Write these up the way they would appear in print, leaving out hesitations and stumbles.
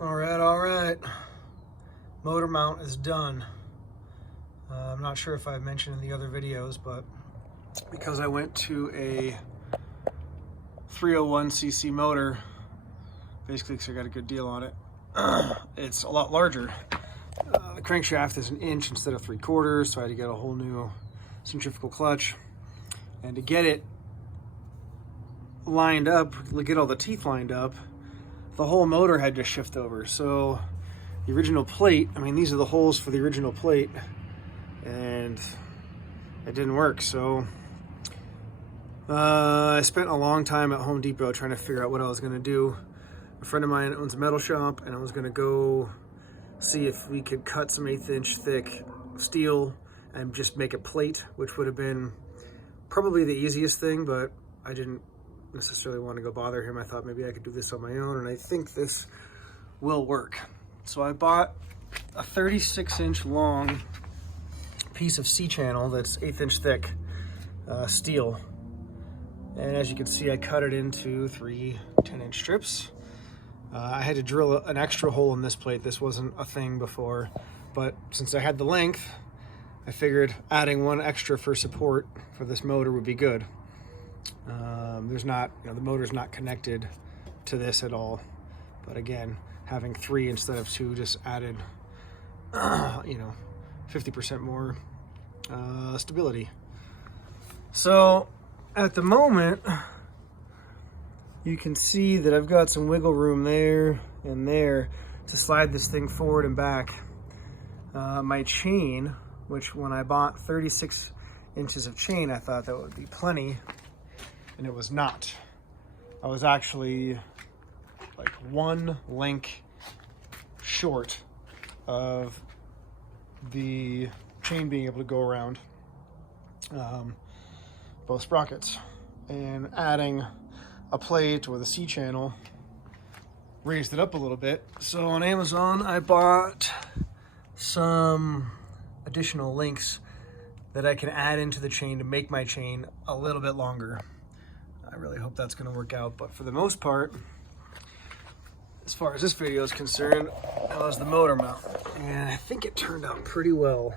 All right. Motor mount is done. I'm not sure if I've mentioned in the other videos, but because I went to a 301cc motor, basically because I got a good deal on it, it's a lot larger. The crankshaft is 1 inch instead of 3/4, so I had to get a whole new centrifugal clutch. And to get it lined up, get all the teeth lined up, the whole motor had to shift over. So the original plate, I mean, these are the holes for the original plate, and it didn't work. So I spent a long time at Home Depot trying to figure out what I was going to do. A friend of mine owns a metal shop, and I was going to go see if we could cut some 1/8 inch thick steel and just make a plate, which would have been probably the easiest thing, but I didn't necessarily want to go bother him. I thought maybe I could do this on my own, and I think this will work. So I bought a 36-inch long piece of C-channel that's 1/8 inch thick steel. And as you can see, I cut it into 3 10-inch strips. I had to drill an extra hole in this plate. This wasn't a thing before, but since I had the length, I figured adding 1 extra for support for this motor would be good. There's not, the motor's not connected to this at all. But again, having 3 instead of 2 just added, 50% more stability. So at the moment, you can see that I've got some wiggle room there and there to slide this thing forward and back. My chain, which when I bought 36 inches of chain, I thought that would be plenty, and it was not. I was actually like 1 link short of the chain being able to go around both sprockets, and adding a plate with a C-channel raised it up a little bit. So on Amazon, I bought some additional links that I can add into the chain to make my chain a little bit longer. I really hope that's going to work out, but for the most part, as far as this video is concerned, that was the motor mount, and I think it turned out pretty well.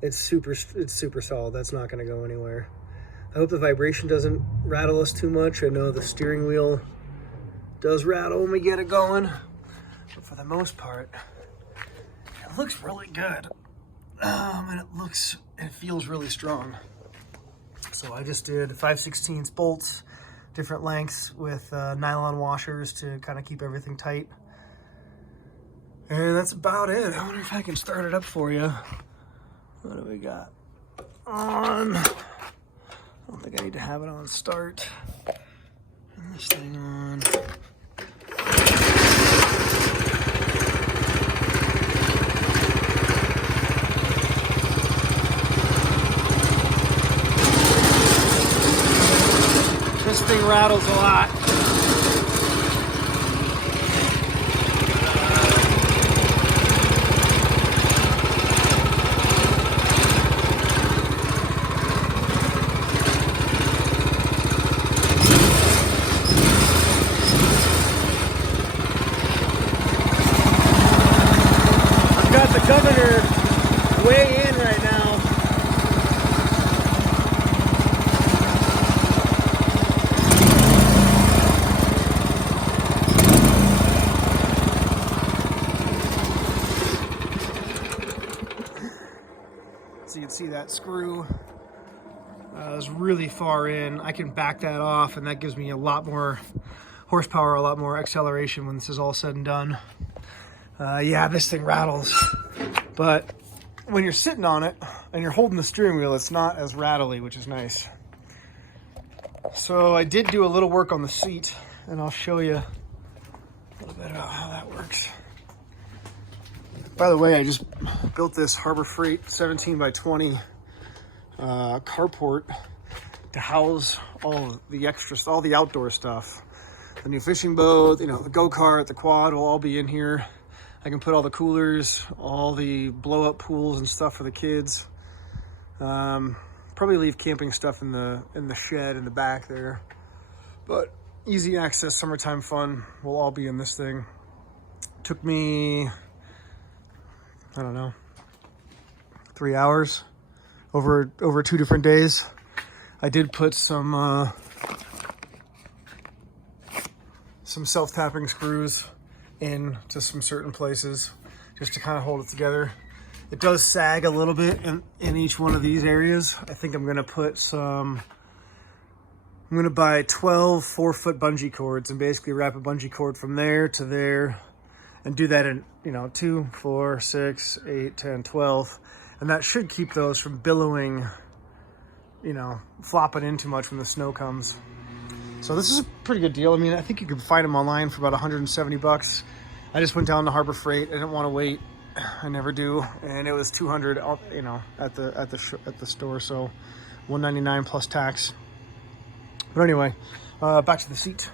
It's super solid. That's not going to go anywhere. I hope the vibration doesn't rattle us too much. I know the steering wheel does rattle when we get it going, but for the most part, it looks really good. And it feels really strong. So I just did 5/16 bolts, different lengths with nylon washers to kind of keep everything tight. And that's about it. I wonder if I can start it up for you. What do we got on? I don't think I need to have it on start. And this thing on. This thing rattles a lot. I've got the governor way in right now. So you can see that screw is really far in. I can back that off, and that gives me a lot more horsepower, a lot more acceleration when this is all said and done. Yeah, this thing rattles, but when you're sitting on it and you're holding the steering wheel, it's not as rattly, which is nice. So I did do a little work on the seat, and I'll show you a little bit about how that works. By the way, I just built this Harbor Freight 17x20 carport to house all the extras, all the outdoor stuff. The new fishing boat, the Go-Kart, the quad will all be in here. I can put all the coolers, all the blow-up pools and stuff for the kids. Probably leave camping stuff in the shed in the back there. But easy access summertime fun. We'll all be in this thing. Took me, I don't know, 3 hours over 2 different days. I did put some self-tapping screws into some certain places just to kind of hold it together. It does sag a little bit in each one of these areas. I think I'm gonna buy 12 4-foot bungee cords and basically wrap a bungee cord from there to there and do that in, 2, 4, 6, 8, 10, 12. And that should keep those from billowing, flopping in too much when the snow comes. So this is a pretty good deal. I mean, I think you can find them online for about 170 bucks. I just went down to Harbor Freight. I didn't want to wait. I never do. And it was 200, at the store. So 199 plus tax. But anyway, back to the seat.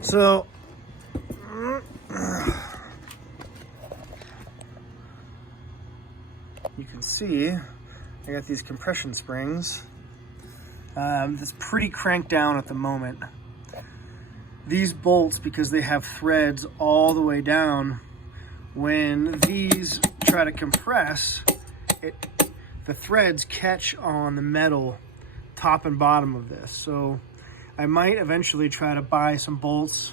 So you can see I got these compression springs. That's pretty cranked down at the moment. These bolts, because they have threads all the way down, when these try to compress, the threads catch on the metal top and bottom of this. So I might eventually try to buy some bolts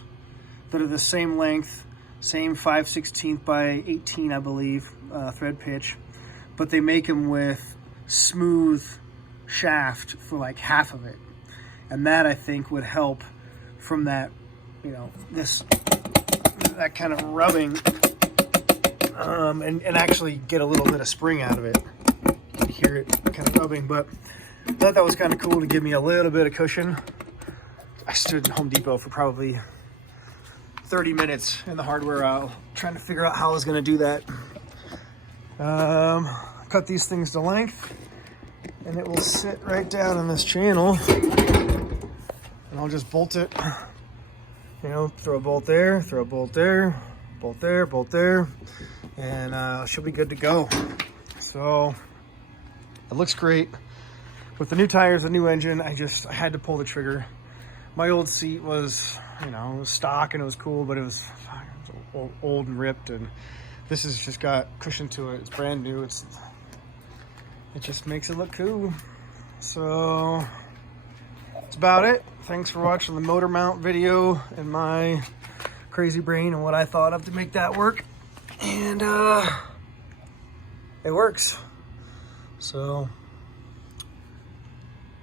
that are the same length, same 5/16 by 18, I believe, thread pitch, but they make them with smooth shaft for like half of it. And that, I think, would help from that, that kind of rubbing, and actually get a little bit of spring out of it. You can hear it kind of rubbing, but I thought that was kind of cool to give me a little bit of cushion. I stood in Home Depot for probably 30 minutes in the hardware aisle trying to figure out how I was going to do that. Cut these things to length, and it will sit right down in this channel, and I'll just bolt it. Throw a bolt there, throw a bolt there, bolt there, bolt there, and she'll be good to go. So it looks great. With the new tires, the new engine, I had to pull the trigger. My old seat was, it was stock and it was cool, but it was old and ripped, and this has just got cushion to it. It's brand new. It just makes it look cool. So that's about it. Thanks for watching the motor mount video and my crazy brain and what I thought of to make that work. And it works. So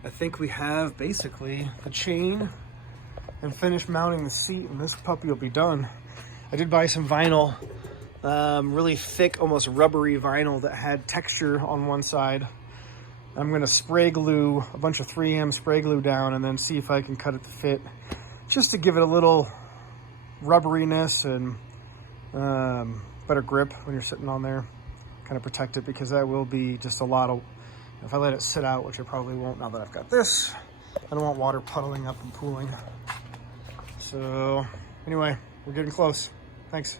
I think we have basically the chain and finished mounting the seat, and this puppy will be done. I did buy some vinyl, really thick, almost rubbery vinyl that had texture on one side. I'm gonna spray glue a bunch of 3M spray glue down and then see if I can cut it to fit, just to give it a little rubberiness and better grip when you're sitting on there. Kind of protect it, because that will be just a lot of, if I let it sit out, which I probably won't now that I've got this, I don't want water puddling up and pooling. So anyway, we're getting close. Thanks.